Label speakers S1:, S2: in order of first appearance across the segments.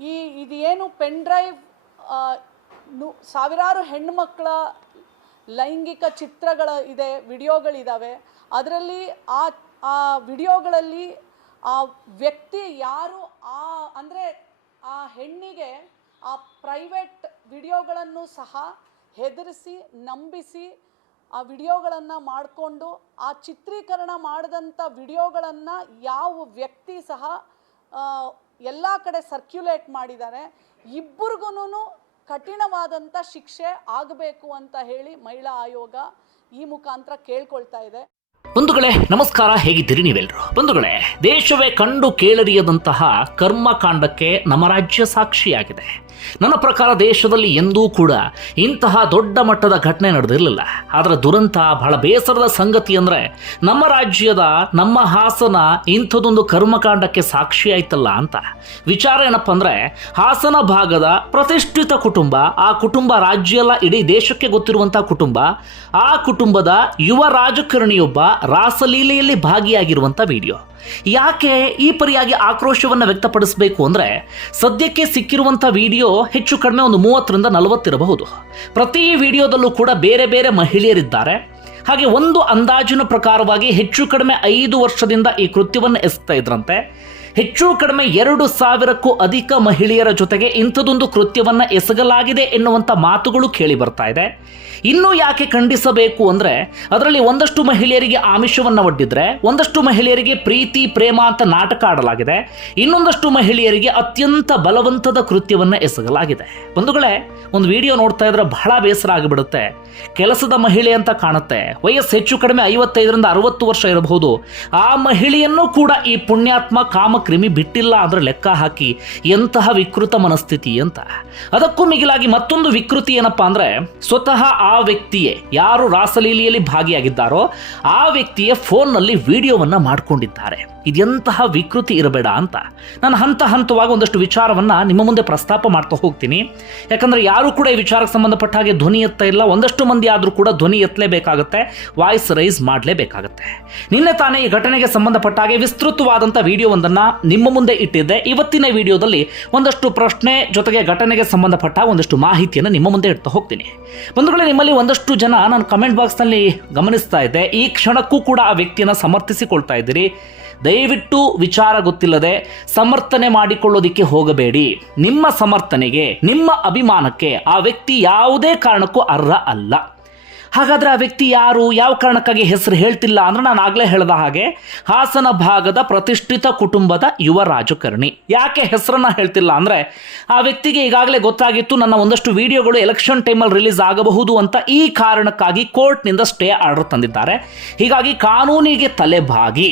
S1: ಈ ಇದೇನು pen drive ಸಾವಿರಾರು ಹೆಣ್ಣುಮಕ್ಕಳ ಲೈಂಗಿಕ ಚಿತ್ರಗಳ ಇದೆ ವಿಡಿಯೋಗಳಿದ್ದಾವೆ ಅದರಲ್ಲಿ ಆ ಆ ವಿಡಿಯೋಗಳಲ್ಲಿ ಆ ವ್ಯಕ್ತಿ ಯಾರು, ಆ, ಅಂದರೆ ಆ ಹೆಣ್ಣಿಗೆ ಆ ಪ್ರೈವೇಟ್ ವಿಡಿಯೋಗಳನ್ನು ಸಹ ಹೆದರಿಸಿ, ನಂಬಿಸಿ ಆ ವಿಡಿಯೋಗಳನ್ನು ಮಾಡಿಕೊಂಡು, ಆ ಚಿತ್ರೀಕರಣ ಮಾಡಿದಂಥ ವಿಡಿಯೋಗಳನ್ನು ಯಾವ ವ್ಯಕ್ತಿ ಸಹ ಎಲ್ಲ ಕಡೆ ಸರ್ಕ್ಯುಲೇಟ್ ಮಾಡಿದ್ದಾರೆ. ಇಬ್ಬರಿಗೂ ಕಠಿಣವಾದಂಥ ಶಿಕ್ಷೆ ಆಗಬೇಕು ಅಂತ ಹೇಳಿ ಮಹಿಳಾ ಆಯೋಗ ಈ ಮುಖಾಂತರ ಕೇಳ್ಕೊಳ್ತಾ ಇದೆ.
S2: ಬಂಧುಗಳೇ, ನಮಸ್ಕಾರ. ಹೇಗಿದ್ದೀರಿ ನೀವೆಲ್ಲರೂ ಬಂಧುಗಳೇ, ದೇಶವೇ ಕಂಡು ಕೇಳರಿಯದಂತಹ ಕರ್ಮಕಾಂಡಕ್ಕೆ ನಮ್ಮ ರಾಜ್ಯ ಸಾಕ್ಷಿಯಾಗಿದೆ. ನನ್ನ ಪ್ರಕಾರ ದೇಶದಲ್ಲಿ ಎಂದೂ ಕೂಡ ಇಂತಹ ದೊಡ್ಡ ಮಟ್ಟದ ಘಟನೆ ನಡೆದಿರಲಿಲ್ಲ. ಆದರೆ ದುರಂತ, ಬಹಳ ಬೇಸರದ ಸಂಗತಿ ಅಂದರೆ ನಮ್ಮ ರಾಜ್ಯದ, ನಮ್ಮ ಹಾಸನ ಇಂಥದೊಂದು ಕರ್ಮಕಾಂಡಕ್ಕೆ ಸಾಕ್ಷಿಯಾಯ್ತಲ್ಲ ಅಂತ. ವಿಚಾರ ಏನಪ್ಪ ಅಂದರೆ ಹಾಸನ ಭಾಗದ ಪ್ರತಿಷ್ಠಿತ ಕುಟುಂಬ, ಆ ಕುಟುಂಬ ರಾಜ್ಯ ಎಲ್ಲ ಇಡೀ ದೇಶಕ್ಕೆ ಗೊತ್ತಿರುವಂತಹ ಕುಟುಂಬ, ಆ ಕುಟುಂಬದ ಯುವ ರಾಜಕಾರಣಿಯೊಬ್ಬ ರಾಸಲೀಲೆಯಲ್ಲಿ ಭಾಗಿಯಾಗಿರುವಂಥ ವಿಡಿಯೋ. ಯಾಕೆ ಈ ಪರಿಯಾಗಿ ಆಕ್ರೋಶವನ್ನು ವ್ಯಕ್ತಪಡಿಸಬೇಕು ಅಂದರೆ ಸದ್ಯಕ್ಕೆ ಸಿಕ್ಕಿರುವಂಥ ವಿಡಿಯೋ ಹೆಚ್ಚು ಕಡಿಮೆ ಒಂದು ಮೂವತ್ತರಿಂದ ನಲವತ್ತಿರಬಹುದು. ಪ್ರತಿ ವಿಡಿಯೋದಲ್ಲೂ ಕೂಡ ಬೇರೆ ಬೇರೆ ಮಹಿಳೆಯರಿದ್ದಾರೆ. ಹಾಗೆ ಒಂದು ಅಂದಾಜಿನ ಪ್ರಕಾರವಾಗಿ ಹೆಚ್ಚು ಕಡಿಮೆ ಐದು ವರ್ಷದಿಂದ ಈ ಕೃತ್ಯವನ್ನು ಎಸ್ತಾ ಇದ್ರಂತೆ. ಹೆಚ್ಚು ಕಡಿಮೆ ಎರಡು ಸಾವಿರಕ್ಕೂ ಅಧಿಕ ಮಹಿಳೆಯರ ಜೊತೆಗೆ ಇಂಥದೊಂದು ಕೃತ್ಯವನ್ನು ಎಸಗಲಾಗಿದೆ ಎನ್ನುವಂಥ ಮಾತುಗಳು ಕೇಳಿ ಬರ್ತಾ ಇದೆ. ಇನ್ನೂ ಯಾಕೆ ಖಂಡಿಸಬೇಕು ಅಂದರೆ ಅದರಲ್ಲಿ ಒಂದಷ್ಟು ಮಹಿಳೆಯರಿಗೆ ಆಮಿಷವನ್ನು ಒಡ್ಡಿದ್ರೆ, ಒಂದಷ್ಟು ಮಹಿಳೆಯರಿಗೆ ಪ್ರೀತಿ, ಪ್ರೇಮ ಅಂತ ನಾಟಕ ಆಡಲಾಗಿದೆ. ಇನ್ನೊಂದಷ್ಟು ಮಹಿಳೆಯರಿಗೆ ಅತ್ಯಂತ ಬಲವಂತದ ಕೃತ್ಯವನ್ನು ಎಸಗಲಾಗಿದೆ. ಬಂಧುಗಳೇ, ಒಂದು ವಿಡಿಯೋ ನೋಡ್ತಾ ಇದ್ರೆ ಬಹಳ ಬೇಸರ ಆಗಿಬಿಡುತ್ತೆ. ಕೆಲಸದ ಮಹಿಳೆ ಅಂತ ಕಾಣುತ್ತೆ. ವಯಸ್ಸು ಹೆಚ್ಚು ಕಡಿಮೆ ಐವತ್ತೈದರಿಂದ ಅರವತ್ತು ವರ್ಷ ಇರಬಹುದು. ಆ ಮಹಿಳೆಯನ್ನು ಕೂಡ ಈ ಪುಣ್ಯಾತ್ಮ ಕಾಮಕ್ರಿಮಿ ಬಿಟ್ಟಿಲ್ಲ ಅಂದ್ರೆ ಲೆಕ್ಕ ಹಾಕಿ ಎಂತಹ ವಿಕೃತ ಮನಸ್ಥಿತಿ ಅಂತ. ಅದಕ್ಕೂ ಮಿಗಿಲಾಗಿ ಮತ್ತೊಂದು ವಿಕೃತಿ ಏನಪ್ಪಾ ಅಂದ್ರೆ ಸ್ವತಃ ಆ ವ್ಯಕ್ತಿಯೇ, ಯಾರು ರಾಸಲೀಲಿಯಲ್ಲಿ ಭಾಗಿಯಾಗಿದ್ದಾರೋ, ಆ ವ್ಯಕ್ತಿಯ ಫೋನ್ನಲ್ಲಿ ವಿಡಿಯೋವನ್ನ ಮಾಡಿಕೊಂಡಿದ್ದಾರೆ. ಇದೆಂತಹ ವಿಕೃತಿ ಇರಬೇಡ ಅಂತ. ನಾನು ಹಂತ ಹಂತವಾಗಿ ಒಂದಷ್ಟು ವಿಚಾರವನ್ನ ನಿಮ್ಮ ಮುಂದೆ ಪ್ರಸ್ತಾಪ ಮಾಡ್ತಾ ಹೋಗ್ತೀನಿ. ಯಾಕಂದ್ರೆ ಯಾರು ಕೂಡ ಈ ವಿಚಾರಕ್ಕೆ ಸಂಬಂಧಪಟ್ಟ ಹಾಗೆ ಧ್ವನಿ ಎತ್ತ ಇಲ್ಲ. ಒಂದಷ್ಟು ಮಂದಿ ಆದರೂ ಕೂಡ ಧ್ವನಿ ಎತ್ತಲೇಬೇಕಾಗುತ್ತೆ ವಾಯ್ಸ್ ರೈಸ್ ಮಾಡಲೇಬೇಕಾಗುತ್ತೆ. ನಿನ್ನೆ ತಾನೇ ಈ ಘಟನೆಗೆ ಸಂಬಂಧಪಟ್ಟ ಹಾಗೆ ವಿಸ್ತೃತವಾದಂಥ ವಿಡಿಯೋವೊಂದನ್ನ ನಿಮ್ಮ ಮುಂದೆ ಇಟ್ಟಿದ್ದೆ. ಇವತ್ತಿನ ವಿಡಿಯೋದಲ್ಲಿ ಒಂದಷ್ಟು ಪ್ರಶ್ನೆ ಜೊತೆಗೆ ಘಟನೆಗೆ ಸಂಬಂಧಪಟ್ಟ ಒಂದಷ್ಟು ಮಾಹಿತಿಯನ್ನು ನಿಮ್ಮ ಮುಂದೆ ಇಡ್ತಾ ಹೋಗ್ತೀನಿ. ಬಂಧುಗಳೇ ನಿಮ್ಮಲ್ಲಿ ಒಂದಷ್ಟು ಜನ ನಾನು ಕಮೆಂಟ್ ಬಾಕ್ಸ್ನಲ್ಲಿ ಗಮನಿಸ್ತಾ ಇದ್ದೆ ಈ ಕ್ಷಣಕ್ಕೂ ಕೂಡ ಆ ವ್ಯಕ್ತಿಯನ್ನು ಸಮರ್ಥಿಸಿಕೊಳ್ತಾ ಇದ್ದೀರಿ. ದಯವಿಟ್ಟು ವಿಚಾರ ಗೊತ್ತಿಲ್ಲದೆ ಸಮರ್ಥನೆ ಮಾಡಿಕೊಳ್ಳೋದಿಕ್ಕೆ ಹೋಗಬೇಡಿ. ನಿಮ್ಮ ಸಮರ್ಥನೆಗೆ, ನಿಮ್ಮ ಅಭಿಮಾನಕ್ಕೆ ಆ ವ್ಯಕ್ತಿ ಯಾವುದೇ ಕಾರಣಕ್ಕೂ ಅರ್ಹ ಅಲ್ಲ. ಹಾಗಾದ್ರೆ ಆ ವ್ಯಕ್ತಿ ಯಾರು? ಯಾವ ಕಾರಣಕ್ಕಾಗಿ ಹೆಸರು ಹೇಳ್ತಿಲ್ಲ ಅಂದ್ರೆ ನಾನು ಆಗ್ಲೇ ಹೇಳ್ದ ಹಾಗೆ ಹಾಸನ ಭಾಗದ ಪ್ರತಿಷ್ಠಿತ ಕುಟುಂಬದ ಯುವ ರಾಜಕಾರಣಿ. ಯಾಕೆ ಹೆಸರನ್ನ ಹೇಳ್ತಿಲ್ಲ ಅಂದ್ರೆ ಆ ವ್ಯಕ್ತಿಗೆ ಈಗಾಗಲೇ ಗೊತ್ತಾಗಿತ್ತು ನನ್ನ ಒಂದಷ್ಟು ವಿಡಿಯೋಗಳು ಎಲೆಕ್ಷನ್ ಟೈಮಲ್ಲಿ ರಿಲೀಸ್ ಆಗಬಹುದು ಅಂತ ಈ ಕಾರಣಕ್ಕಾಗಿ ಕೋರ್ಟ್ನಿಂದ ಸ್ಟೇ ಆರ್ಡರ್ ತಂದಿದ್ದಾರೆ. ಹೀಗಾಗಿ ಕಾನೂನಿಗೆ ತಲೆಬಾಗಿ.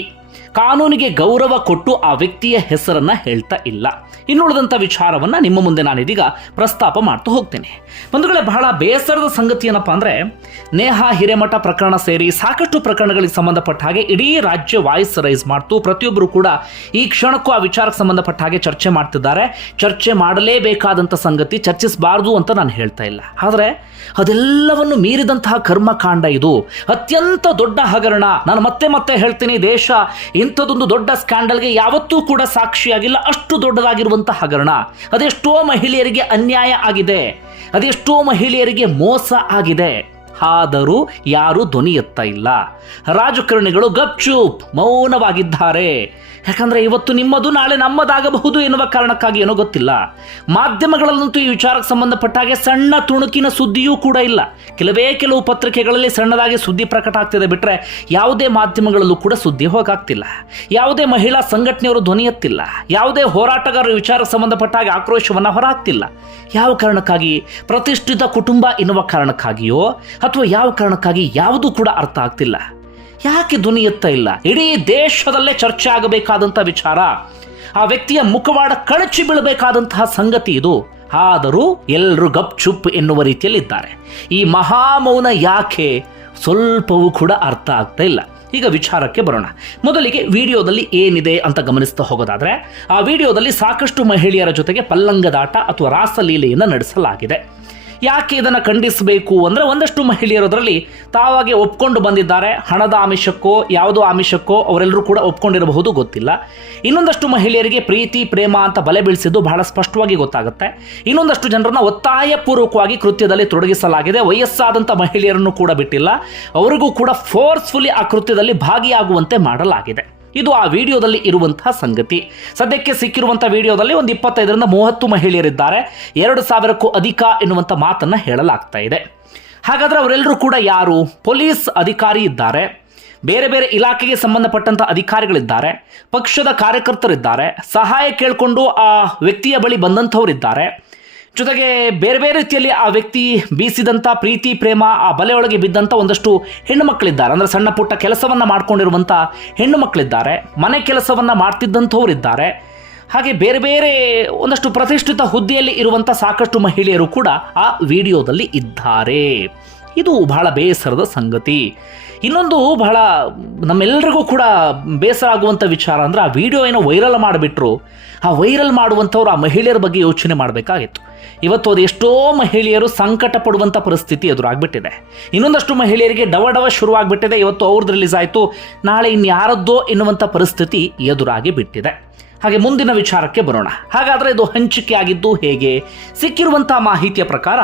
S2: ಕಾನೂನಿಗೆ ಗೌರವ ಕೊಟ್ಟು ಆ ವ್ಯಕ್ತಿಯ ಹೆಸರನ್ನ ಹೇಳ್ತಾ ಇಲ್ಲ. ಇನ್ನುಳಿದಂಥ ವಿಚಾರವನ್ನ ನಿಮ್ಮ ಮುಂದೆ ನಾನಿದೀಗ ಪ್ರಸ್ತಾಪ ಮಾಡ್ತಾ ಹೋಗ್ತೇನೆ. ಬಂಧುಗಳೇ, ಬಹಳ ಬೇಸರದ ಸಂಗತಿ ಏನಪ್ಪಾ ಅಂದ್ರೆ, ನೇಹಾ, ಹಿರೇಮಠ ಪ್ರಕರಣ ಸೇರಿ ಸಾಕಷ್ಟು ಪ್ರಕರಣಗಳಿಗೆ ಸಂಬಂಧಪಟ್ಟ ಹಾಗೆ ಇಡೀ ರಾಜ್ಯ ವಾಯ್ಸ್ ರೈಸ್ ಮಾಡ್ತು. ಪ್ರತಿಯೊಬ್ಬರು ಕೂಡ ಈ ಕ್ಷಣಕ್ಕೂ ಆ ವಿಚಾರಕ್ಕೆ ಸಂಬಂಧಪಟ್ಟ ಹಾಗೆ ಚರ್ಚೆ ಮಾಡ್ತಿದ್ದಾರೆ. ಚರ್ಚೆ ಮಾಡಲೇಬೇಕಾದಂಥ ಸಂಗತಿ ಚರ್ಚಿಸಬಾರ್ದು ಅಂತ ನಾನು ಹೇಳ್ತಾ ಇಲ್ಲ. ಆದರೆ, ಅದೆಲ್ಲವನ್ನು ಮೀರಿದಂತಹ ಕರ್ಮಕಾಂಡ ಇದು. ಅತ್ಯಂತ ದೊಡ್ಡ ಹಗರಣ. ನಾನು ಮತ್ತೆ ಮತ್ತೆ ಹೇಳ್ತೀನಿ, ದೇಶ ಇಂಥದೊಂದು ದೊಡ್ಡ ಸ್ಕ್ಯಾಂಡಲ್ಗೆ ಯಾವತ್ತೂ ಕೂಡ ಸಾಕ್ಷಿಯಾಗಿಲ್ಲ. ಅಷ್ಟು ದೊಡ್ಡದಾಗಿರುವಂತಹ ಹಗರಣ. ಅದೆಷ್ಟೋ ಮಹಿಳೆಯರಿಗೆ ಅನ್ಯಾಯ ಆಗಿದೆ. ಅದೆಷ್ಟೋ ಮಹಿಳೆಯರಿಗೆ ಮೋಸ ಆಗಿದೆ. ಆದರೂ ಯಾರೂ ಧ್ವನಿ ಎತ್ತ ಇಲ್ಲ. ರಾಜಕಾರಣಿಗಳು ಗಪ್ಚೂಪ್ ಮೌನವಾಗಿದ್ದಾರೆ. ಯಾಕಂದ್ರೆ ಇವತ್ತು ನಿಮ್ಮದು ನಾಳೆ ನಮ್ಮದಾಗಬಹುದು ಎನ್ನುವ ಕಾರಣಕ್ಕಾಗಿ ಏನೋ ಗೊತ್ತಿಲ್ಲ. ಮಾಧ್ಯಮಗಳಲ್ಲಂತೂ ಈ ವಿಚಾರಕ್ಕೆ ಸಂಬಂಧಪಟ್ಟ ಹಾಗೆ ಸಣ್ಣ ತುಣುಕಿನ ಸುದ್ದಿಯೂ ಕೂಡ ಇಲ್ಲ. ಕೆಲವೇ ಕೆಲವು ಪತ್ರಿಕೆಗಳಲ್ಲಿ ಸಣ್ಣದಾಗಿ ಸುದ್ದಿ ಪ್ರಕಟ ಆಗ್ತಿದೆ ಬಿಟ್ರೆ ಯಾವುದೇ ಮಾಧ್ಯಮಗಳಲ್ಲೂ ಕೂಡ ಸುದ್ದಿ ಹೋಗಾಗ್ತಿಲ್ಲ. ಯಾವುದೇ ಮಹಿಳಾ ಸಂಘಟನೆಯವರು ಧ್ವನಿ ಎತ್ತಿಲ್ಲ. ಯಾವುದೇ ಹೋರಾಟಗಾರರು ವಿಚಾರಕ್ಕೆ ಸಂಬಂಧಪಟ್ಟ ಹಾಗೆ ಆಕ್ರೋಶವನ್ನು ಹೊರಹಾಕ್ತಿಲ್ಲ. ಯಾವ ಕಾರಣಕ್ಕಾಗಿ? ಪ್ರತಿಷ್ಠಿತ ಕುಟುಂಬ ಎನ್ನುವ ಕಾರಣಕ್ಕಾಗಿಯೋ ಅಥವಾ ಯಾವ ಕಾರಣಕ್ಕಾಗಿ ಯಾವುದೂ ಕೂಡ ಅರ್ಥ ಆಗ್ತಿಲ್ಲ. ಯಾಕೆ ಧ್ವನಿ ಎತ್ತ ಇಲ್ಲ? ಇಡೀ ದೇಶದಲ್ಲೇ ಚರ್ಚೆ ಆಗಬೇಕಾದಂಥ ವಿಚಾರ. ಆ ವ್ಯಕ್ತಿಯ ಮುಖವಾಡ ಕಳಚಿ ಬೀಳಬೇಕಾದಂತಹ ಸಂಗತಿ ಇದು. ಆದರೂ ಎಲ್ಲರೂ ಗಪ್ ಚುಪ್ ಎನ್ನುವ ರೀತಿಯಲ್ಲಿದ್ದಾರೆ. ಈ ಮಹಾಮೌನ ಯಾಕೆ? ಸ್ವಲ್ಪವೂ ಕೂಡ ಅರ್ಥ ಆಗ್ತಾ ಇಲ್ಲ. ಈಗ ವಿಚಾರಕ್ಕೆ ಬರೋಣ. ಮೊದಲಿಗೆ ವಿಡಿಯೋದಲ್ಲಿ ಏನಿದೆ ಅಂತ ಗಮನಿಸ್ತಾ ಹೋಗೋದಾದ್ರೆ, ಆ ವಿಡಿಯೋದಲ್ಲಿ ಸಾಕಷ್ಟು ಮಹಿಳೆಯರ ಜೊತೆಗೆ ಪಲ್ಲಂಗದಾಟ ಅಥವಾ ರಾಸಲೀಲೆಯನ್ನು ನಡೆಸಲಾಗಿದೆ. ಯಾಕೆ ಇದನ್ನು ಖಂಡಿಸಬೇಕು ಅಂದರೆ ಒಂದಷ್ಟು ಮಹಿಳೆಯರು ಅದರಲ್ಲಿ ತಾವಾಗಿ ಒಪ್ಕೊಂಡು ಬಂದಿದ್ದಾರೆ. ಹಣದ ಆಮಿಷಕ್ಕೋ, ಯಾವುದೋ ಆಮಿಷಕ್ಕೋ ಅವರೆಲ್ಲರೂ ಕೂಡ ಒಪ್ಕೊಂಡಿರಬಹುದು, ಗೊತ್ತಿಲ್ಲ. ಇನ್ನೊಂದಷ್ಟು ಮಹಿಳೆಯರಿಗೆ ಪ್ರೀತಿ, ಪ್ರೇಮ ಅಂತ ಬಲೆ ಬೀಳಿಸಿದ್ದು ಬಹಳ ಸ್ಪಷ್ಟವಾಗಿ ಗೊತ್ತಾಗುತ್ತೆ. ಇನ್ನೊಂದಷ್ಟು ಜನರನ್ನು ಒತ್ತಾಯಪೂರ್ವಕವಾಗಿ ಕೃತ್ಯದಲ್ಲಿ ತೊಡಗಿಸಲಾಗಿದೆ. ವಯಸ್ಸಾದಂಥ ಮಹಿಳೆಯರನ್ನು ಕೂಡ ಬಿಟ್ಟಿಲ್ಲ. ಅವರಿಗೂ ಕೂಡ ಫೋರ್ಸ್ಫುಲಿ ಆ ಕೃತ್ಯದಲ್ಲಿ ಭಾಗಿಯಾಗುವಂತೆ ಮಾಡಲಾಗಿದೆ. ಇದು ಆ ವಿಡಿಯೋದಲ್ಲಿ ಇರುವಂತಹ ಸಂಗತಿ. ಸದ್ಯಕ್ಕೆ ಸಿಕ್ಕಿರುವಂತಹ ವಿಡಿಯೋದಲ್ಲಿ ಒಂದು ಇಪ್ಪತ್ತೈದರಿಂದ ಮೂವತ್ತು ಮಹಿಳೆಯರಿದ್ದಾರೆ. ಎರಡು ಸಾವಿರಕ್ಕೂ ಅಧಿಕ ಎನ್ನುವಂಥ ಮಾತನ್ನ ಹೇಳಲಾಗ್ತಾ ಇದೆ. ಹಾಗಾದ್ರೆ ಅವರೆಲ್ಲರೂ ಕೂಡ ಯಾರು? ಪೊಲೀಸ್ ಅಧಿಕಾರಿ ಇದ್ದಾರೆ. ಬೇರೆ ಬೇರೆ ಇಲಾಖೆಗೆ ಸಂಬಂಧಪಟ್ಟಂತ ಅಧಿಕಾರಿಗಳಿದ್ದಾರೆ. ಪಕ್ಷದ ಕಾರ್ಯಕರ್ತರಿದ್ದಾರೆ. ಸಹಾಯ ಕೇಳಿಕೊಂಡು ಆ ವ್ಯಕ್ತಿಯ ಬಳಿ ಬಂದಂಥವರಿದ್ದಾರೆ. ಜೊತೆಗೆ ಬೇರೆ ಬೇರೆ ರೀತಿಯಲ್ಲಿ ಆ ವ್ಯಕ್ತಿ ಬೀಸಿದಂಥ ಪ್ರೀತಿ, ಪ್ರೇಮ, ಆ ಬಲೆಯೊಳಗೆ ಬಿದ್ದಂಥ ಒಂದಷ್ಟು ಹೆಣ್ಣು ಮಕ್ಕಳಿದ್ದಾರೆ. ಅಂದರೆ ಸಣ್ಣ ಪುಟ್ಟ ಕೆಲಸವನ್ನು ಮಾಡ್ಕೊಂಡಿರುವಂಥ ಹೆಣ್ಣು ಮಕ್ಕಳಿದ್ದಾರೆ. ಮನೆ ಕೆಲಸವನ್ನು ಮಾಡ್ತಿದ್ದಂಥವರಿದ್ದಾರೆ. ಹಾಗೆ ಬೇರೆ ಬೇರೆ ಒಂದಷ್ಟು ಪ್ರತಿಷ್ಠಿತ ಹುದ್ದೆಯಲ್ಲಿ ಇರುವಂಥ ಸಾಕಷ್ಟು ಮಹಿಳೆಯರು ಕೂಡ ಆ ವಿಡಿಯೋದಲ್ಲಿ ಇದ್ದಾರೆ. ಇದು ಬಹಳ ಬೇಸರದ ಸಂಗತಿ. ಇನ್ನೊಂದು ಬಹಳ ನಮ್ಮೆಲ್ಲರಿಗೂ ಕೂಡ ಬೇಸರ ಆಗುವಂಥ ವಿಚಾರ ಅಂದರೆ ಆ ವಿಡಿಯೋ ಏನೋ ವೈರಲ್ ಮಾಡಿಬಿಟ್ರು. ಆ ವೈರಲ್ ಮಾಡುವಂಥವ್ರು ಆ ಮಹಿಳೆಯರ ಬಗ್ಗೆ ಯೋಚನೆ ಮಾಡಬೇಕಾಗಿತ್ತು. ಇವತ್ತು ಅದು ಎಷ್ಟೋ ಮಹಿಳೆಯರು ಸಂಕಟ ಪಡುವಂಥ ಪರಿಸ್ಥಿತಿ ಎದುರಾಗ್ಬಿಟ್ಟಿದೆ. ಇನ್ನೊಂದಷ್ಟು ಮಹಿಳೆಯರಿಗೆ ಡವ ಡವ ಶುರುವಾಗ್ಬಿಟ್ಟಿದೆ. ಇವತ್ತು ಅವ್ರದ್ದು ರಿಲೀಸ್ ಆಯಿತು. ನಾಳೆ ಇನ್ಯಾರದ್ದೋ ಎನ್ನುವಂಥ ಪರಿಸ್ಥಿತಿ ಎದುರಾಗಿ ಬಿಟ್ಟಿದೆ. ಹಾಗೆ ಮುಂದಿನ ವಿಚಾರಕ್ಕೆ ಬರೋಣ. ಹಾಗಾದರೆ ಇದು ಹಂಚಿಕೆ ಆಗಿದ್ದು ಹೇಗೆ? ಸಿಕ್ಕಿರುವಂತಹ ಮಾಹಿತಿಯ ಪ್ರಕಾರ,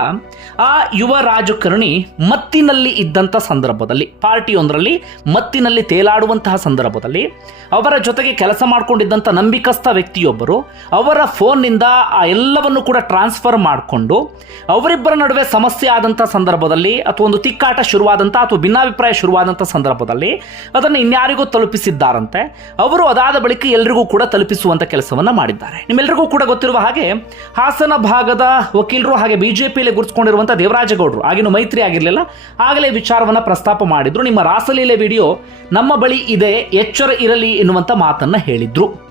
S2: ಆ ಯುವ ರಾಜಕಾರಣಿ ಮತ್ತಿನಲ್ಲಿ ಇದ್ದಂಥ ಸಂದರ್ಭದಲ್ಲಿ ಪಾರ್ಟಿಯೊಂದರಲ್ಲಿ ಮತ್ತಿನಲ್ಲಿ ತೇಲಾಡುವಂತಹ ಸಂದರ್ಭದಲ್ಲಿ, ಅವರ ಜೊತೆಗೆ ಕೆಲಸ ಮಾಡಿಕೊಂಡಿದ್ದಂಥ ನಂಬಿಕಸ್ಥ ವ್ಯಕ್ತಿಯೊಬ್ಬರು, ಅವರ ಫೋನ್ನಿಂದ ಆ ಎಲ್ಲವನ್ನು ಕೂಡ ಟ್ರಾನ್ಸ್ಫರ್ ಮಾಡಿಕೊಂಡು, ಅವರಿಬ್ಬರ ನಡುವೆ ಸಮಸ್ಯೆ ಆದಂಥ ಸಂದರ್ಭದಲ್ಲಿ ಅಥವಾ ಒಂದು ತಿಕ್ಕಾಟ ಶುರುವಾದಂಥ ಅಥವಾ ಭಿನ್ನಾಭಿಪ್ರಾಯ ಶುರುವಾದಂಥ ಸಂದರ್ಭದಲ್ಲಿ ಅದನ್ನು ಇನ್ಯಾರಿಗೂ ತಲುಪಿಸಿದ್ದಾರಂತೆ. ಅವರು ಅದಾದ ಬಳಿಕ ಎಲ್ರಿಗೂ ಕೂಡ ತಲುಪಿಸುವಂಥ ಕೆಲಸವನ್ನ ಮಾಡಿದ್ದಾರೆ. ನಿಮ್ಮೆಲ್ಲರಿಗೂ ಕೂಡ ಗೊತ್ತಿರುವ ಹಾಗೆ ಹಾಸನ ಭಾಗದ ವಕೀಲರು ಹಾಗೆ ಬಿಜೆಪಿಯಲ್ಲಿ ಗುರುತಿಸಿಕೊಂಡಿರುವಂಥ ದೇವರಾಜಗೌಡರು ಆಗಿನ ಮೈತ್ರಿ ಆಗಿರಲಿಲ್ಲ. ಆಗಲೇ ವಿಚಾರವನ್ನ ಪ್ರಸ್ತಾಪ ಮಾಡಿದ್ರು. ನಿಮ್ಮ ರಾಸಲೀಲೆ ವಿಡಿಯೋ ನಮ್ಮ ಬಳಿ ಇದೆ, ಎಚ್ಚರ ಇರಲಿ ಎನ್ನುವಂತ ಮಾತನ್ನ ಹೇಳಿದ್ರು.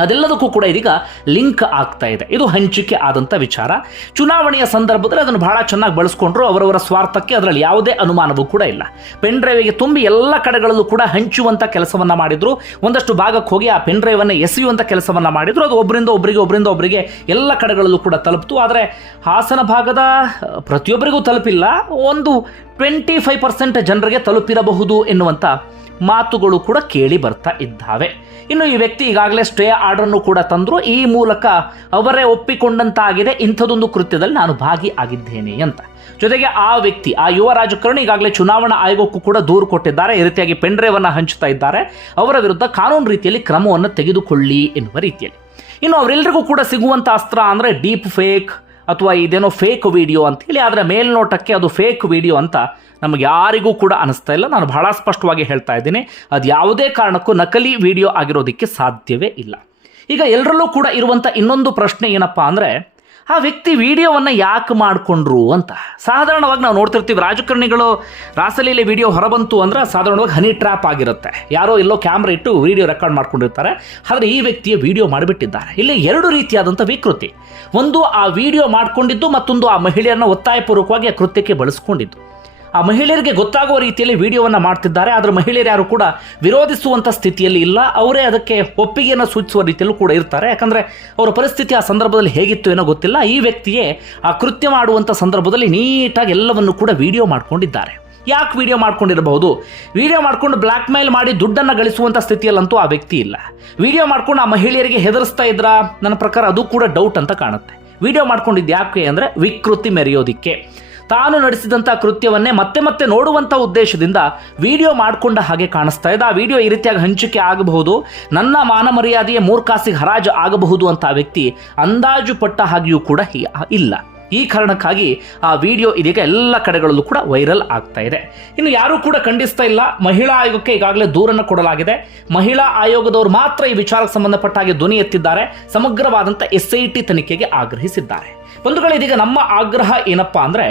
S2: ಅದೆಲ್ಲದಕ್ಕೂ ಕೂಡ ಇದೀಗ ಲಿಂಕ್ ಆಗ್ತಾ ಇದೆ. ಇದು ಹಂಚಿಕೆ ಆದಂಥ ವಿಚಾರ. ಚುನಾವಣೆಯ ಸಂದರ್ಭದಲ್ಲಿ ಅದನ್ನು ಬಹಳ ಚೆನ್ನಾಗಿ ಬಳಸ್ಕೊಂಡ್ರು ಅವರವರ ಸ್ವಾರ್ಥಕ್ಕೆ ಅದರಲ್ಲಿ ಯಾವುದೇ ಅನುಮಾನವೂ ಕೂಡ ಇಲ್ಲ. ಪೆನ್ ಡ್ರೈವಿಗೆ ತುಂಬಿ ಎಲ್ಲ ಕಡೆಗಳಲ್ಲೂ ಕೂಡ ಹಂಚುವಂಥ ಕೆಲಸವನ್ನ ಮಾಡಿದ್ರು. ಒಂದಷ್ಟು ಭಾಗಕ್ಕೆ ಹೋಗಿ ಆ ಪೆನ್ ಡ್ರೈವನ್ನು ಎಸೆಯುವಂಥ ಕೆಲಸವನ್ನ ಮಾಡಿದ್ರು. ಅದು ಒಬ್ಬರಿಂದ ಒಬ್ಬರಿಗೆ ಒಬ್ಬರಿಂದ ಒಬ್ಬರಿಗೆ ಎಲ್ಲ ಕಡೆಗಳಲ್ಲೂ ಕೂಡ ತಲುಪಿತು. ಆದರೆ ಹಾಸನ ಭಾಗದ ಪ್ರತಿಯೊಬ್ಬರಿಗೂ ತಲುಪಿಲ್ಲ. ಒಂದು ಟ್ವೆಂಟಿ ಫೈವ್ ಪರ್ಸೆಂಟ್ ಜನರಿಗೆ ತಲುಪಿರಬಹುದು ಎನ್ನುವಂಥ ಮಾತುಗಳು ಕೂಡ ಕೇಳಿ ಬರ್ತಾ ಇದ್ದಾವೆ. ಇನ್ನು ಈ ವ್ಯಕ್ತಿ ಈಗಾಗಲೇ ಸ್ಟೇ ಆರ್ಡರ್ನು ಕೂಡ ತಂದರು. ಈ ಮೂಲಕ ಅವರೇ ಒಪ್ಪಿಕೊಂಡಂತಾಗಿದೆ. ಇಂಥದೊಂದು ಕೃತ್ಯದಲ್ಲಿ ನಾನು ಭಾಗಿಯಾಗಿದ್ದೇನೆ ಅಂತ. ಜೊತೆಗೆ ಆ ವ್ಯಕ್ತಿ, ಆ ಯುವ ರಾಜಕಾರಣಿ ಈಗಾಗಲೇ ಚುನಾವಣಾ ಆಯೋಗಕ್ಕೂ ಕೂಡ ದೂರು ಕೊಟ್ಟಿದ್ದಾರೆ. ಈ ರೀತಿಯಾಗಿ ಪೆನ್ ಡ್ರೈವನ್ನು ಹಂಚುತ್ತಾ ಇದ್ದಾರೆ. ಅವರ ವಿರುದ್ಧ ಕಾನೂನು ರೀತಿಯಲ್ಲಿ ಕ್ರಮವನ್ನು ತೆಗೆದುಕೊಳ್ಳಿ ಎನ್ನುವ ರೀತಿಯಲ್ಲಿ. ಇನ್ನು ಅವರೆಲ್ಲರಿಗೂ ಕೂಡ ಸಿಗುವಂಥ ಅಸ್ತ್ರ ಅಂದರೆ ಡೀಪ್ ಫೇಕ್ ಅಥವಾ ಇದೇನೋ ಫೇಕ್ ವಿಡಿಯೋ ಅಂತ ಹೇಳಿ ಆದರೆ ಮೇಲ್ನೋಟಕ್ಕೆ ಅದು ಫೇಕ್ ವಿಡಿಯೋ ಅಂತ ನಮಗೆ ಯಾರಿಗೂ ಕೂಡ ಅನಿಸ್ತಾ ಇಲ್ಲ. ನಾನು ಬಹಳ ಸ್ಪಷ್ಟವಾಗಿ ಹೇಳ್ತಾ ಇದ್ದೀನಿ. ಅದು ಯಾವುದೇ ಕಾರಣಕ್ಕೂ ನಕಲಿ ವಿಡಿಯೋ ಆಗಿರೋದಕ್ಕೆ ಸಾಧ್ಯವೇ ಇಲ್ಲ. ಈಗ ಎಲ್ಲರಲ್ಲೂ ಕೂಡ ಇರುವಂಥ ಇನ್ನೊಂದು ಪ್ರಶ್ನೆ ಏನಪ್ಪ ಅಂದರೆ ಆ ವ್ಯಕ್ತಿ ವಿಡಿಯೋವನ್ನು ಯಾಕೆ ಮಾಡಿಕೊಂಡ್ರು ಅಂತ? ಸಾಧಾರಣವಾಗಿ ನಾವು ನೋಡ್ತಿರ್ತೀವಿ, ರಾಜಕಾರಣಿಗಳು ರಾಸಲೀಲೆ ವಿಡಿಯೋ ಹೊರಬಂತು ಅಂದ್ರೆ ಸಾಧಾರಣವಾಗಿ ಹನಿ ಟ್ರ್ಯಾಪ್ ಆಗಿರುತ್ತೆ. ಯಾರೋ ಎಲ್ಲೋ ಕ್ಯಾಮ್ರಾ ಇಟ್ಟು ವಿಡಿಯೋ ರೆಕಾರ್ಡ್ ಮಾಡ್ಕೊಂಡಿರ್ತಾರೆ, ಆದರೆ ಈ ವ್ಯಕ್ತಿಯ ವಿಡಿಯೋ ಮಾಡಿಬಿಟ್ಟಿದ್ದಾರೆ. ಇಲ್ಲಿ ಎರಡು ರೀತಿಯಾದಂಥ ವಿಕೃತಿ. ಒಂದು, ಆ ವಿಡಿಯೋ ಮಾಡಿಕೊಂಡಿದ್ದು ಮತ್ತೊಂದು ಆ ಮಹಿಳೆಯರನ್ನ ಒತ್ತಾಯಪೂರ್ವಕವಾಗಿ ಆ ಕೃತ್ಯಕ್ಕೆ ಬಳಸ್ಕೊಂಡಿದ್ದು. ಆ ಮಹಿಳೆಯರಿಗೆ ಗೊತ್ತಾಗುವ ರೀತಿಯಲ್ಲಿ ವಿಡಿಯೋವನ್ನು ಮಾಡ್ತಿದ್ದಾರೆ. ಆದರೆ ಮಹಿಳೆಯರು ಯಾರು ಕೂಡ ವಿರೋಧಿಸುವಂಥ ಸ್ಥಿತಿಯಲ್ಲಿ ಇಲ್ಲ. ಅವರೇ ಅದಕ್ಕೆ ಒಪ್ಪಿಗೆಯನ್ನು ಸೂಚಿಸುವ ರೀತಿಯಲ್ಲೂ ಕೂಡ ಇರ್ತಾರೆ. ಯಾಕಂದರೆ ಅವರ ಪರಿಸ್ಥಿತಿ ಆ ಸಂದರ್ಭದಲ್ಲಿ ಹೇಗಿತ್ತು ಏನೋ ಗೊತ್ತಿಲ್ಲ. ಈ ವ್ಯಕ್ತಿಯೇ ಆ ಕೃತ್ಯ ಮಾಡುವಂಥ ಸಂದರ್ಭದಲ್ಲಿ ನೀಟಾಗಿ ಎಲ್ಲವನ್ನು ಕೂಡ ವಿಡಿಯೋ ಮಾಡಿಕೊಂಡಿದ್ದಾರೆ. ಯಾಕೆ ವಿಡಿಯೋ ಮಾಡ್ಕೊಂಡಿರಬಹುದು? ವಿಡಿಯೋ ಮಾಡ್ಕೊಂಡು ಬ್ಲ್ಯಾಕ್ ಮೇಲ್ ಮಾಡಿ ದುಡ್ಡನ್ನು ಗಳಿಸುವಂಥ ಸ್ಥಿತಿಯಲ್ಲಂತೂ ಆ ವ್ಯಕ್ತಿ ಇಲ್ಲ. ವಿಡಿಯೋ ಮಾಡ್ಕೊಂಡು ಆ ಮಹಿಳೆಯರಿಗೆ ಹೆದರಿಸ್ತಾ ಇದ್ರ? ನನ್ನ ಪ್ರಕಾರ ಅದು ಕೂಡ ಡೌಟ್ ಅಂತ ಕಾಣುತ್ತೆ. ವಿಡಿಯೋ ಮಾಡ್ಕೊಂಡಿದ್ದು ಯಾಕೆ ಅಂದರೆ ವಿಕೃತಿ ಮೆರೆಯೋದಿಕ್ಕೆ. ತಾನು ನಡೆಸಿದಂಥ ಕೃತ್ಯವನ್ನೇ ಮತ್ತೆ ಮತ್ತೆ ನೋಡುವಂಥ ಉದ್ದೇಶದಿಂದ ವಿಡಿಯೋ ಮಾಡಿಕೊಂಡ ಹಾಗೆ ಕಾಣಿಸ್ತಾ ಇದೆ. ಆ ವಿಡಿಯೋ ಈ ರೀತಿಯಾಗಿ ಹಂಚಿಕೆ ಆಗಬಹುದು. ನನ್ನ ಮಾನ ಮರ್ಯಾದೆಯ ಮೂರ್ಖಾಸಿಗೆ ಹರಾಜು ಆಗಬಹುದು ಅಂತ ವ್ಯಕ್ತಿ ಅಂದಾಜು ಪಟ್ಟ ಹಾಗೆಯೂ ಕೂಡ ಇಲ್ಲ. ಈ ಕಾರಣಕ್ಕಾಗಿ ಆ ವಿಡಿಯೋ ಇದೀಗ ಎಲ್ಲ ಕಡೆಗಳಲ್ಲೂ ಕೂಡ ವೈರಲ್ ಆಗ್ತಾ ಇದೆ. ಇನ್ನು ಯಾರೂ ಕೂಡ ಖಂಡಿಸ್ತಾ ಇಲ್ಲ. ಮಹಿಳಾ ಆಯೋಗಕ್ಕೆ ಈಗಾಗಲೇ ದೂರನ್ನು ಕೊಡಲಾಗಿದೆ. ಮಹಿಳಾ ಆಯೋಗದವರು ಮಾತ್ರ ಈ ವಿಚಾರಕ್ಕೆ ಸಂಬಂಧಪಟ್ಟ ಹಾಗೆ ಧ್ವನಿ ಎತ್ತಿದ್ದಾರೆ. ಸಮಗ್ರವಾದಂಥ ಎಸ್ ಐ ಟಿ ತನಿಖೆಗೆ ಆಗ್ರಹಿಸಿದ್ದಾರೆ. ಬಂಧುಗಳು, ಇದೀಗ ನಮ್ಮ ಆಗ್ರಹ ಏನಪ್ಪಾ ಅಂದ್ರೆ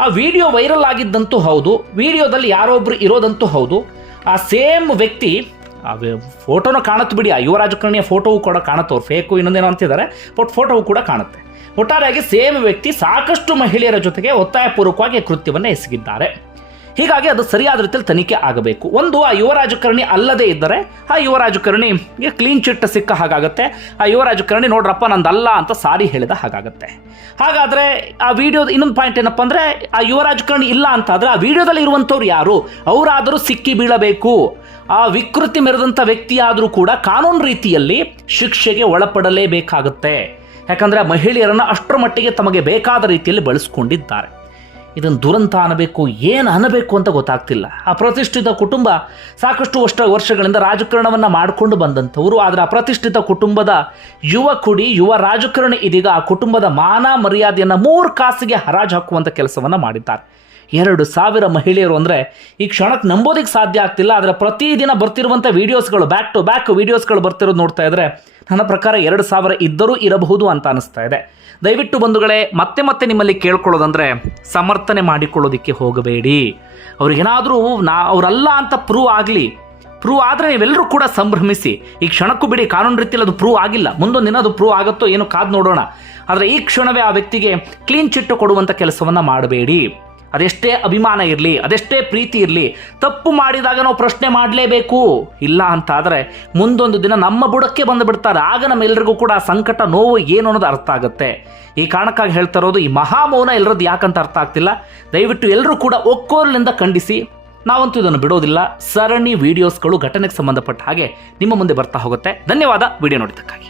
S2: ಆ ವಿಡಿಯೋ ವೈರಲ್ ಆಗಿದ್ದಂತೂ ಹೌದು, ವಿಡಿಯೋದಲ್ಲಿ ಯಾರೊಬ್ರು ಇರೋದಂತೂ ಹೌದು. ಆ ಸೇಮ್ ವ್ಯಕ್ತಿ, ಆ ಫೋಟೋನ ಕಾಣುತ್ತೆ ಬಿಡಿ, ಆ ಯುವ ರಾಜಕಾರಣಿಯ ಫೋಟೋವು ಕೂಡ ಕಾಣುತ್ತೆ ಅವ್ರು. ಫೇಕು ಇನ್ನೊಂದೇನೋ ಅಂತಿದ್ದಾರೆ, ಬಟ್ ಫೋಟೋವು ಕೂಡ ಕಾಣುತ್ತೆ. ಒಟ್ಟಾರೆಯಾಗಿ ಸೇಮ್ ವ್ಯಕ್ತಿ ಸಾಕಷ್ಟು ಮಹಿಳೆಯರ ಜೊತೆಗೆ ಒತ್ತಾಯಪೂರ್ವಕವಾಗಿ ಕೃತ್ಯವನ್ನು ಎಸಗಿದ್ದಾರೆ. ಹೀಗಾಗಿ ಅದು ಸರಿಯಾದ ರೀತಿಯಲ್ಲಿ ತನಿಖೆ ಆಗಬೇಕು. ಒಂದು, ಆ ಯುವ ರಾಜಕಾರಣಿ ಅಲ್ಲದೇ ಇದ್ದರೆ ಆ ಯುವ ರಾಜಕಾರಣಿಗೆ ಕ್ಲೀನ್ ಚಿಟ್ ಸಿಕ್ಕ ಹಾಗಾಗುತ್ತೆ. ಆ ಯುವ ರಾಜಕಾರಣಿ ನೋಡ್ರಪ್ಪ, ನಂದಲ್ಲ ಅಂತ ಸಾರಿ ಹೇಳಿದ ಹಾಗಾಗುತ್ತೆ. ಹಾಗಾದರೆ ಆ ವಿಡಿಯೋದ ಇನ್ನೊಂದು ಪಾಯಿಂಟ್ ಏನಪ್ಪ ಅಂದರೆ, ಆ ಯುವ ರಾಜಕಾರಣಿ ಇಲ್ಲ ಅಂತ ಆದ್ರೆ ಆ ವಿಡಿಯೋದಲ್ಲಿ ಇರುವಂಥವ್ರು ಯಾರು? ಅವರಾದರೂ ಸಿಕ್ಕಿ ಬೀಳಬೇಕು. ಆ ವಿಕೃತಿ ಮೆರೆದಂಥ ವ್ಯಕ್ತಿಯಾದರೂ ಕೂಡ ಕಾನೂನು ರೀತಿಯಲ್ಲಿ ಶಿಕ್ಷೆಗೆ ಒಳಪಡಲೇಬೇಕಾಗುತ್ತೆ. ಯಾಕಂದರೆ ಮಹಿಳೆಯರನ್ನು ಅಷ್ಟರ ಮಟ್ಟಿಗೆ ತಮಗೆ ಬೇಕಾದ ರೀತಿಯಲ್ಲಿ ಬಳಸ್ಕೊಂಡಿದ್ದಾರೆ. ಇದನ್ನು ದುರಂತ ಅನ್ನಬೇಕು, ಏನು ಅನ್ನಬೇಕು ಅಂತ ಗೊತ್ತಾಗ್ತಿಲ್ಲ. ಆ ಪ್ರತಿಷ್ಠಿತ ಕುಟುಂಬ ಸಾಕಷ್ಟು ವರ್ಷ ವರ್ಷಗಳಿಂದ ರಾಜಕಾರಣವನ್ನು ಮಾಡಿಕೊಂಡು ಬಂದಂಥವರು, ಆದರೆ ಆ ಪ್ರತಿಷ್ಠಿತ ಕುಟುಂಬದ ಯುವ ಕುಡಿ, ಯುವ ರಾಜಕಾರಣಿ ಇದೀಗ ಆ ಕುಟುಂಬದ ಮಾನ ಮರ್ಯಾದೆಯನ್ನು ಮೂರು ಕಾಸಿಗೆ ಹರಾಜು ಹಾಕುವಂಥ ಕೆಲಸವನ್ನು ಮಾಡಿದ್ದಾರೆ. ಎರಡು ಸಾವಿರ ಮಹಿಳೆಯರು ಅಂದರೆ ಈ ಕ್ಷಣಕ್ಕೆ ನಂಬೋದಕ್ಕೆ ಸಾಧ್ಯ ಆಗ್ತಿಲ್ಲ, ಆದರೆ ಪ್ರತಿದಿನ ಬರ್ತಿರುವಂಥ ವೀಡಿಯೋಸ್ಗಳು ಬ್ಯಾಕ್ ಟು ಬ್ಯಾಕ್ ವೀಡಿಯೋಸ್ಗಳು ಬರ್ತಿರೋದು ನೋಡ್ತಾ ಇದ್ದರೆ ನನ್ನ ಪ್ರಕಾರ ಎರಡು ಸಾವಿರ ಇದ್ದರೂ ಇರಬಹುದು ಅಂತ ಅನಿಸ್ತಾ ಇದೆ. ದಯವಿಟ್ಟು ಬಂಧುಗಳೇ, ಮತ್ತೆ ಮತ್ತೆ ನಿಮ್ಮಲ್ಲಿ ಕೇಳ್ಕೊಳ್ಳೋದಂದರೆ ಸಮರ್ಥನೆ ಮಾಡಿಕೊಳ್ಳೋದಕ್ಕೆ ಹೋಗಬೇಡಿ. ಅವ್ರಿಗೇನಾದರೂ ನಾ, ಅವರಲ್ಲ ಅಂತ ಪ್ರೂವ್ ಆಗಲಿ. ಪ್ರೂವ್ ಆದರೆ ನೀವೆಲ್ಲರೂ ಕೂಡ ಸಂಭ್ರಮಿಸಿ. ಈ ಕ್ಷಣಕ್ಕೂ ಬಿಡಿ, ಕಾನೂನು ರೀತಿಯಲ್ಲಿ ಅದು ಪ್ರೂವ್ ಆಗಿಲ್ಲ. ಮುಂದೊಂದು ದಿನ ಅದು ಪ್ರೂವ್ ಆಗುತ್ತೋ ಏನೋ ಕಾದು ನೋಡೋಣ. ಆದರೆ ಈ ಕ್ಷಣವೇ ಆ ವ್ಯಕ್ತಿಗೆ ಕ್ಲೀನ್ ಚಿಟ್ಟು ಕೊಡುವಂಥ ಕೆಲಸವನ್ನು ಮಾಡಬೇಡಿ. ಅದೆಷ್ಟೇ ಅಭಿಮಾನ ಇರಲಿ, ಅದೆಷ್ಟೇ ಪ್ರೀತಿ ಇರಲಿ, ತಪ್ಪು ಮಾಡಿದಾಗ ನಾವು ಪ್ರಶ್ನೆ ಮಾಡಲೇಬೇಕು. ಇಲ್ಲ ಅಂತ ಆದರೆ ಮುಂದೊಂದು ದಿನ ನಮ್ಮ ಬುಡಕ್ಕೆ ಬಂದು ಬಿಡ್ತಾರೆ. ಆಗ ನಮ್ಮೆಲ್ಲರಿಗೂ ಕೂಡ ಸಂಕಟ, ನೋವು ಏನು ಅನ್ನೋದು ಅರ್ಥ ಆಗುತ್ತೆ. ಈ ಕಾರಣಕ್ಕಾಗಿ ಹೇಳ್ತಾ ಇರೋದು, ಈ ಮಹಾಮೌನ ಎಲ್ಲರದ್ದು ಯಾಕಂತ ಅರ್ಥ ಆಗ್ತಿಲ್ಲ. ದಯವಿಟ್ಟು ಎಲ್ಲರೂ ಕೂಡ ಒಕ್ಕೋರ್ಲಿಂದ ಖಂಡಿಸಿ. ನಾವಂತೂ ಇದನ್ನು ಬಿಡೋದಿಲ್ಲ. ಸರಣಿ ವಿಡಿಯೋಸ್ಗಳು ಘಟನೆಗೆ ಸಂಬಂಧಪಟ್ಟ ಹಾಗೆ ನಿಮ್ಮ ಮುಂದೆ ಬರ್ತಾ ಹೋಗುತ್ತೆ. ಧನ್ಯವಾದ. ವಿಡಿಯೋ ನೋಡಿದ್ದಕ್ಕಾಗಿ.